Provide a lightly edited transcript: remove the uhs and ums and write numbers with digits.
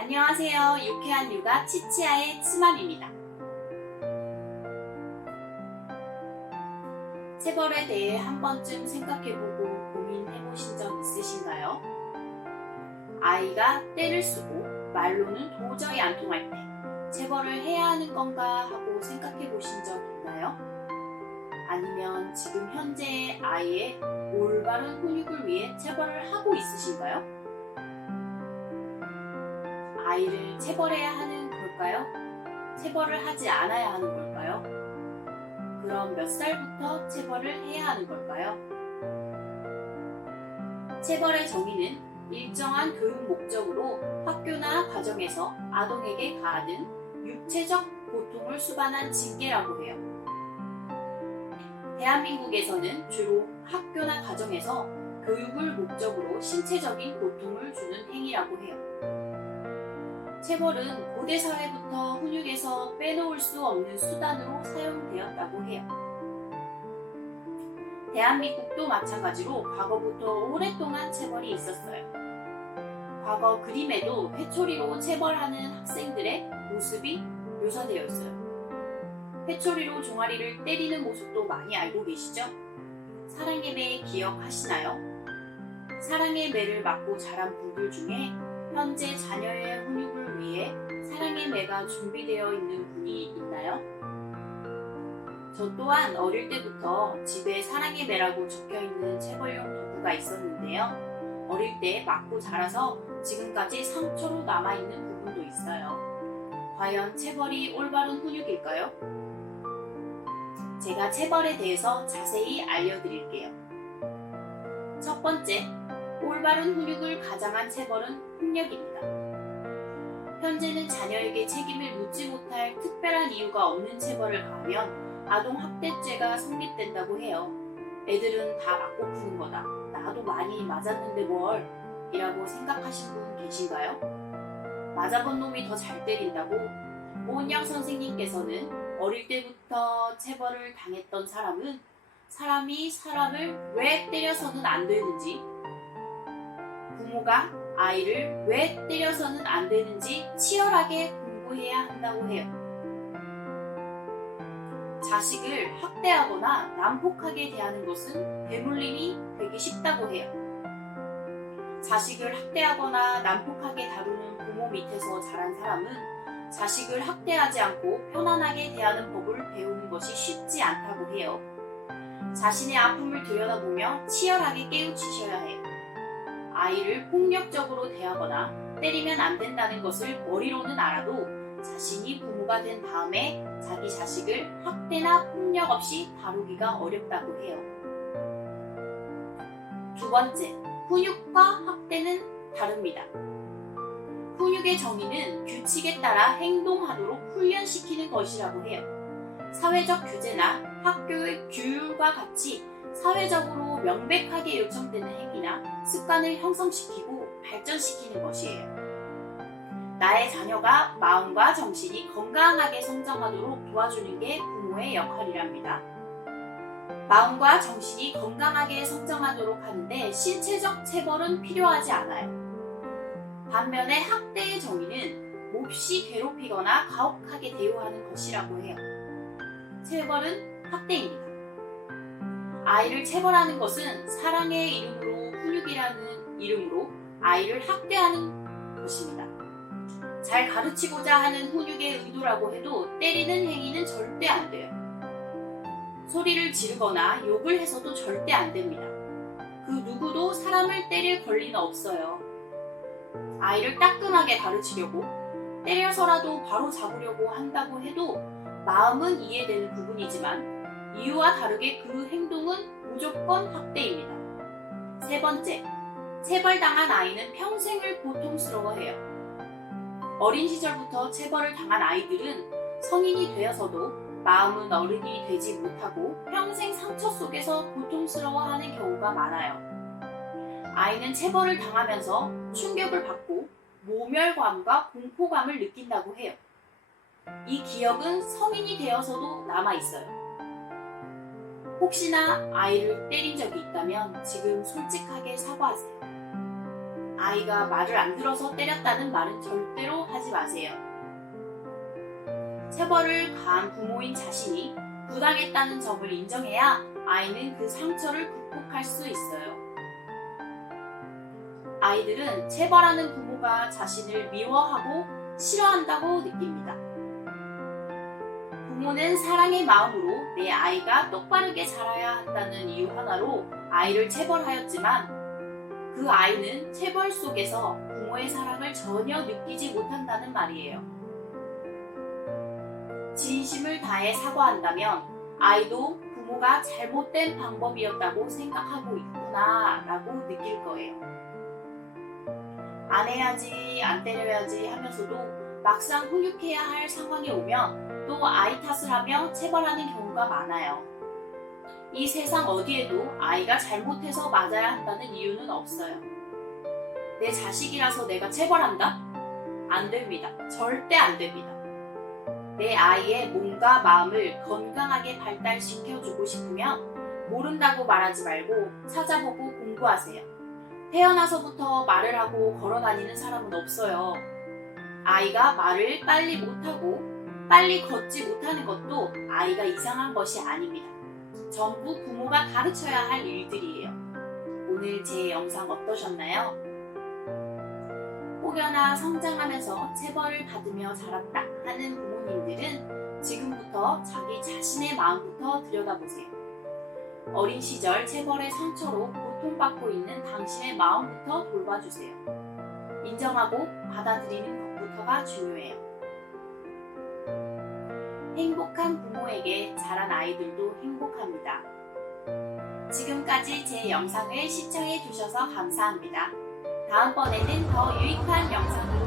안녕하세요. 유쾌한 육아 치치아의 치맘입니다. 체벌에 대해 한 번쯤 생각해보고 고민해보신 적 있으신가요? 아이가 때를 쓰고 말로는 도저히 안 통할 때 체벌을 해야 하는 건가 하고 생각해보신 적 있나요? 아니면 지금 현재 아이의 올바른 훈육을 위해 체벌을 하고 있으신가요? 아이를 체벌해야 하는 걸까요? 체벌을 하지 않아야 하는 걸까요? 그럼 몇 살부터 체벌을 해야 하는 걸까요? 체벌의 정의는 일정한 교육 목적으로 학교나 가정에서 아동에게 가하는 육체적 고통을 수반한 징계라고 해요. 대한민국에서는 주로 학교나 가정에서 교육을 목적으로 신체적인 고통을 주는 행위라고 해요. 체벌은 고대 사회부터 훈육에서 빼놓을 수 없는 수단으로 사용되었다고 해요. 대한민국도 마찬가지로 과거부터 오랫동안 체벌이 있었어요. 과거 그림에도 회초리로 체벌하는 학생들의 모습이 묘사되어 있어요. 회초리로 종아리를 때리는 모습도 많이 알고 계시죠? 사랑의 매 기억하시나요? 사랑의 매를 맞고 자란 분들 중에 현재 자녀의 훈육을 위해 사랑의 매가 준비되어 있는 분이 있나요? 저 또한 어릴 때부터 집에 사랑의 매라고 적혀있는 체벌용 도구가 있었는데요. 어릴 때 맞고 자라서 지금까지 상처로 남아있는 부분도 있어요. 과연 체벌이 올바른 훈육일까요? 제가 체벌에 대해서 자세히 알려드릴게요. 첫 번째, 올바른 훈육을 가장한 체벌은 폭력입니다. 현재는 자녀에게 책임을 묻지 못할 특별한 이유가 없는 체벌을 가하면 아동학대죄가 성립된다고 해요. 애들은 다 맞고 크는 거다. 나도 많이 맞았는데 뭘? 이라고 생각하신 분 계신가요? 맞아본 놈이 더 잘 때린다고? 오은영 선생님께서는 어릴 때부터 체벌을 당했던 사람이 사람을 왜 때려서는 안 되는지, 부모가 아이를 왜 때려서는 안 되는지 치열하게 공부해야 한다고 해요. 자식을 학대하거나 난폭하게 대하는 것은 대물림이 되기 쉽다고 해요. 자식을 학대하거나 난폭하게 다루는 부모 밑에서 자란 사람은 자식을 학대하지 않고 편안하게 대하는 법을 배우는 것이 쉽지 않다고 해요. 자신의 아픔을 들여다보며 치열하게 깨우치셔야 해요. 아이를 폭력적으로 대하거나 때리면 안 된다는 것을 머리로는 알아도 자신이 부모가 된 다음에 자기 자식을 학대나 폭력 없이 다루기가 어렵다고 해요. 두 번째, 훈육과 학대는 다릅니다. 훈육의 정의는 규칙에 따라 행동하도록 훈련시키는 것이라고 해요. 사회적 규제나 학교의 규율과 같이 사회적으로 명백하게 요청되는 행위나 습관을 형성시키고 발전시키는 것이에요. 나의 자녀가 마음과 정신이 건강하게 성장하도록 도와주는 게 부모의 역할이랍니다. 마음과 정신이 건강하게 성장하도록 하는데 신체적 체벌은 필요하지 않아요. 반면에 학대의 정의는 몹시 괴롭히거나 가혹하게 대우하는 것이라고 해요. 체벌은 학대입니다. 아이를 체벌하는 것은 사랑의 이름으로 훈육이라는 이름으로 아이를 학대하는 것입니다. 잘 가르치고자 하는 훈육의 의도라고 해도 때리는 행위는 절대 안 돼요. 소리를 지르거나 욕을 해서도 절대 안 됩니다. 그 누구도 사람을 때릴 권리는 없어요. 아이를 따끔하게 가르치려고 때려서라도 바로 잡으려고 한다고 해도 마음은 이해되는 부분이지만 이유와 다르게 그 행동은 무조건 학대입니다. 세 번째, 체벌당한 아이는 평생을 고통스러워해요. 어린 시절부터 체벌을 당한 아이들은 성인이 되어서도 마음은 어른이 되지 못하고 평생 상처 속에서 고통스러워하는 경우가 많아요. 아이는 체벌을 당하면서 충격을 받고 모멸감과 공포감을 느낀다고 해요. 이 기억은 성인이 되어서도 남아있어요. 혹시나 아이를 때린 적이 있다면 지금 솔직하게 사과하세요. 아이가 말을 안 들어서 때렸다는 말은 절대로 하지 마세요. 체벌을 가한 부모인 자신이 부당했다는 점을 인정해야 아이는 그 상처를 극복할 수 있어요. 아이들은 체벌하는 부모가 자신을 미워하고 싫어한다고 느낍니다. 부모는 사랑의 마음으로 내 아이가 똑바르게 자라야 한다는 이유 하나로 아이를 체벌하였지만 그 아이는 체벌 속에서 부모의 사랑을 전혀 느끼지 못한다는 말이에요. 진심을 다해 사과한다면 아이도 부모가 잘못된 방법이었다고 생각하고 있구나 라고 느낄 거예요. 안 해야지, 안 때려야지 하면서도 막상 훈육해야 할 상황이 오면 또 아이 탓을 하며 체벌하는 경우가 많아요. 이 세상 어디에도 아이가 잘못해서 맞아야 한다는 이유는 없어요. 내 자식이라서 내가 체벌한다? 안 됩니다. 절대 안 됩니다. 내 아이의 몸과 마음을 건강하게 발달시켜주고 싶으면 모른다고 말하지 말고 찾아보고 공부하세요. 태어나서부터 말을 하고 걸어다니는 사람은 없어요. 아이가 말을 빨리 못하고 빨리 걷지 못하는 것도 아이가 이상한 것이 아닙니다. 전부 부모가 가르쳐야 할 일들이에요. 오늘 제 영상 어떠셨나요? 혹여나 성장하면서 체벌을 받으며 자랐다 하는 부모님들은 지금부터 자기 자신의 마음부터 들여다보세요. 어린 시절 체벌의 상처로 고통받고 있는 당신의 마음부터 돌봐주세요. 인정하고 받아들이는 것부터가 중요해요. 행복한 부모에게 자란 아이들도 행복합니다. 지금까지 제 영상을 시청해 주셔서 감사합니다. 다음번에는 더 유익한 영상으로